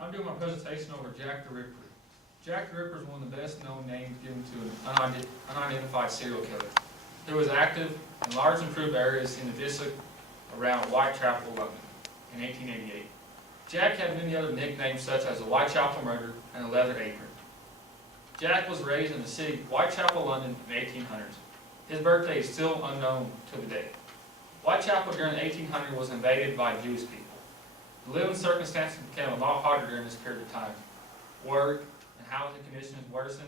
I'm doing my presentation over Jack the Ripper. Jack the Ripper is one of the best known names given to an unidentified serial killer. He was active in large improved areas in the district around Whitechapel, London, in 1888. Jack had many other nicknames such as the Whitechapel Murder and the Leather Apron. Jack was raised in the city of Whitechapel, London in the 1800s. His birthday is still unknown to the day. Whitechapel during the 1800s was invaded by Jewish people. The living circumstances became a lot harder during this period of time. Work and housing conditions worsened,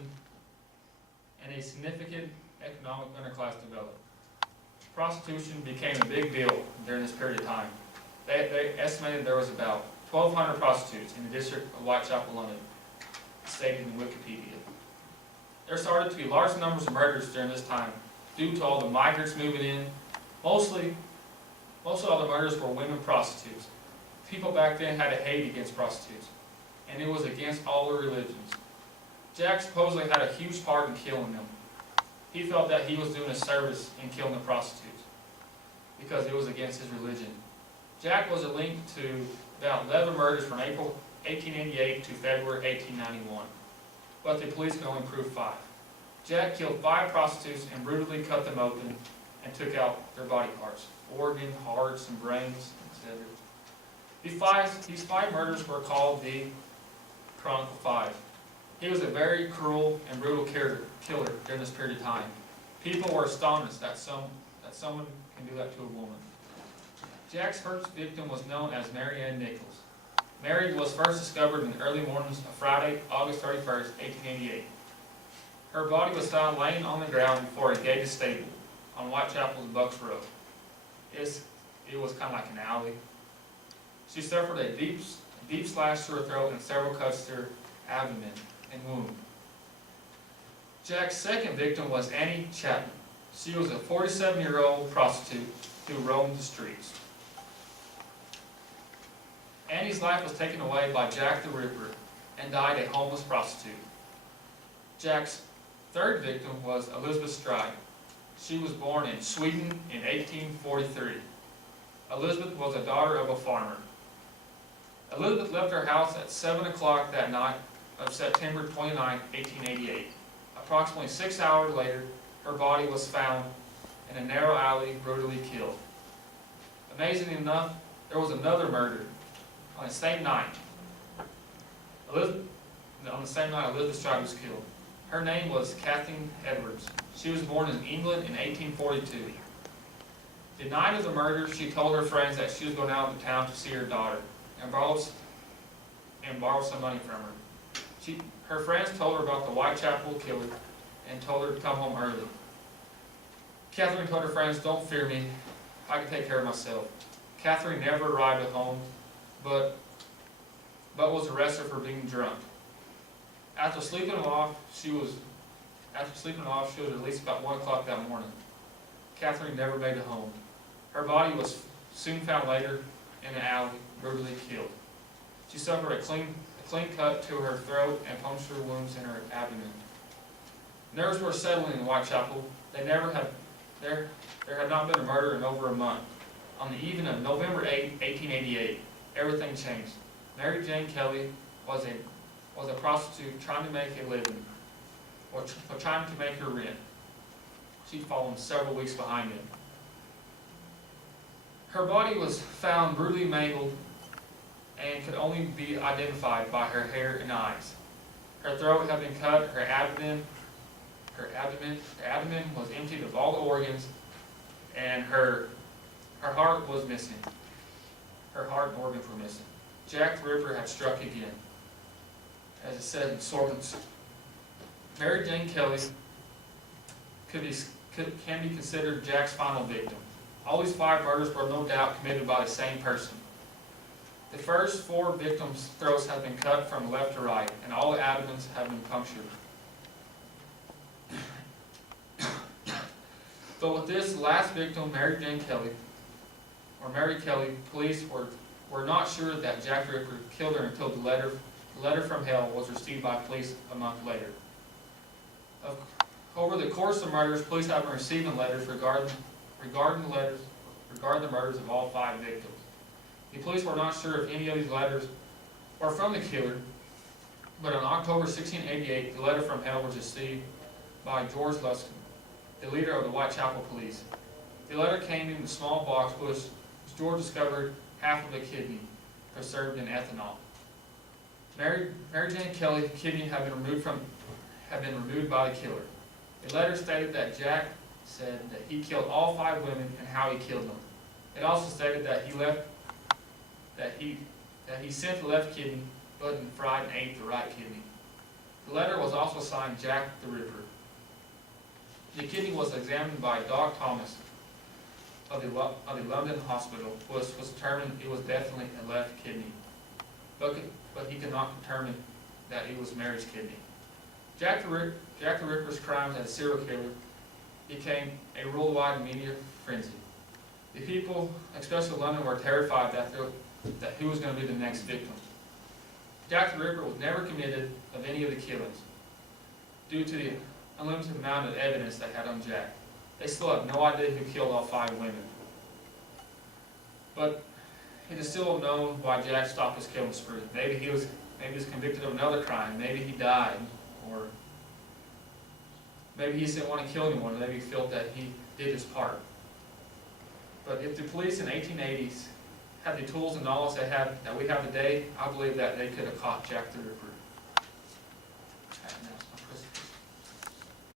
and a significant economic underclass developed. Prostitution became a big deal during this period of time. They estimated there was about 1,200 prostitutes in the district of Whitechapel, London, stated in Wikipedia. There started to be large numbers of murders during this time due to all the migrants moving in. Most of all the murders were women prostitutes. People back then had a hate against prostitutes, and it was against all the religions. Jack supposedly had a huge part in killing them. He felt that he was doing a service in killing the prostitutes because it was against his religion. Jack was linked to about 11 murders from April 1888 to February 1891, but the police could only prove 5. Jack killed 5 prostitutes and brutally cut them open and took out their body parts, organs, hearts, and brains, etc. These 5 murders were called the Chronicle 5. He was a very cruel and brutal killer during this period of time. People were astonished that someone can do that to a woman. Jack's first victim was known as Mary Ann Nichols. Mary was first discovered in the early mornings of Friday, August 31st, 1888. Her body was found laying on the ground before a gated stable on Whitechapel's Bucks Road. It was kind of like an alley. She suffered a deep slash to her throat and several cuts to her abdomen and womb. Jack's second victim was Annie Chapman. She was a 47-year-old prostitute who roamed the streets. Annie's life was taken away by Jack the Ripper and died a homeless prostitute. Jack's third victim was Elizabeth Stride. She was born in Sweden in 1843. Elizabeth was a daughter of a farmer. Elizabeth left her house at 7 o'clock that night of September 29, 1888. Approximately 6 hours later, her body was found in a narrow alley, brutally killed. Amazingly enough, there was another murder on the same night. Elizabeth Stride was killed. Her name was Kathleen Edwards. She was born in England in 1842. The night of the murder, she told her friends that she was going out of town to see her daughter and borrow some money from her. Her friends told her about the Whitechapel killer and told her to come home early. Catherine told her friends, "Don't fear me, I can take care of myself." Catherine never arrived at home, but was arrested for being drunk. After sleeping off, she was released about 1 o'clock that morning. Catherine never made it home. Her body was soon found later in an alley, brutally killed. She suffered a clean cut to her throat and puncture wounds in her abdomen. Nerves were settling in Whitechapel. There had not been a murder in over a month. On the evening of November 8, 1888, everything changed. Mary Jane Kelly was a prostitute trying to make a living, or trying to make her rent. She'd fallen several weeks behind him. Her body was found brutally mangled and could only be identified by her hair and eyes. Her throat had been cut, her abdomen was emptied of all the organs, and her heart was missing. Her heart and organs were missing. Jack the Ripper had struck again. As it said in Sorkin's, Mary Jane Kelly can be considered Jack's final victim. All these 5 murders were no doubt committed by the same person. The first 4 victims' throats have been cut from left to right, and all the abdomens have been punctured. But with this last victim, Mary Kelly, police were not sure that Jack the Ripper killed her until the letter from hell was received by police a month later. Over the course of murders, police have been receiving letters regarding the murders of all 5 victims. The police were not sure if any of these letters or from the killer, but on October 1688, the letter from hell was received by George Luskin, the leader of the Whitechapel Police. The letter came in a small box which George discovered half of a kidney preserved in ethanol. Mary Jane Kelly's kidney had been removed by the killer. The letter stated that Jack said that he killed all 5 women and how he killed them. It also stated that he sent the left kidney, but fried and ate the right kidney. The letter was also signed Jack the Ripper. The kidney was examined by Doc Thomas of the London Hospital, was determined it was definitely a left kidney, but he could not determine that it was Mary's kidney. Jack the Ripper's crimes as a serial killer became a worldwide media frenzy. The people, especially London, were terrified that who was going to be the next victim. Jack the Ripper was never convicted of any of the killings due to the unlimited amount of evidence they had on Jack. They still have no idea who killed all 5 women. But it is still unknown why Jack stopped his killing spree. Maybe he was convicted of another crime. Maybe he died, or maybe he just didn't want to kill anyone. Maybe he felt that he did his part. But if the police in the 1880s had the tools and knowledge that we have today, I believe that they could have caught Jack the Ripper.